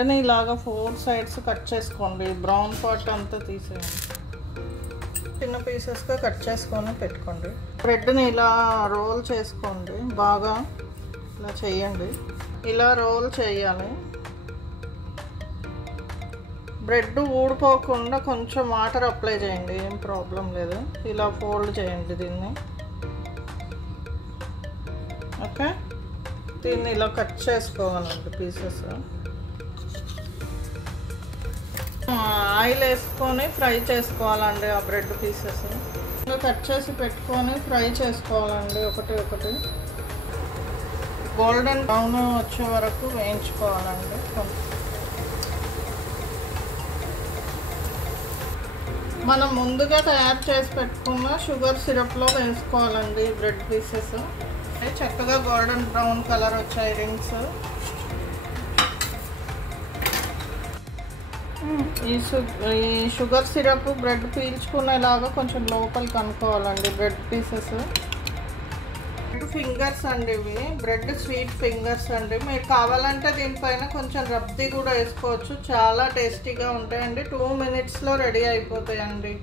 అంటే ఇలాగా 4 sides cut చేసుకోండి. బ్రౌన్ పార్ట్ అంతా తీసేయండి. చిన్న పీసెస్గా కట్ చేసుకొని పెట్టుకోండి. బ్రెడ్ని ఇలా రోల్ చేసుకోండి. బాగా ఇలా చేయండి. ఇలా రోల్ చేయాలి. బ్రెడ్ ఊడిపోకుండా కొంచెం వాటర్ అప్లై చేయండి. ఏం ప్రాబ్లం లేదు. ఇలా ఫోల్డ్ చేయండి దీన్ని. ఓకే, దీన్ని ఇలా కట్ చేసుకోవాలండి పీసెస్. ఆయిల్ వేసుకొని ఫ్రై చేసుకోవాలండి ఆ బ్రెడ్ పీసెస్. కట్ చేసి పెట్టుకొని ఫ్రై చేసుకోవాలండి. ఒకటి గోల్డెన్ బ్రౌన్ వచ్చే వరకు వేయించుకోవాలండి. మనం ముందుగా తయారు చేసి పెట్టుకున్న షుగర్ సిరప్లో వేసుకోవాలండి బ్రెడ్ పీసెస్. చక్కగా గోల్డెన్ బ్రౌన్ కలర్ వచ్చాయి రింగ్స్. ఈ షుగర్ సిరప్ బ్రెడ్ పీల్చుకునేలాగా కొంచెం లోపలికి అనుకోవాలండి బ్రెడ్ పీసెస్. బ్రెడ్ ఫింగర్స్ అండి ఇవి. బ్రెడ్ స్వీట్ ఫింగర్స్ అండి. మీరు కావాలంటే దీనిపైన కొంచెం రబ్దీ కూడా వేసుకోవచ్చు. చాలా టేస్టీగా ఉంటాయండి. 2 minutesలో రెడీ అయిపోతాయండి.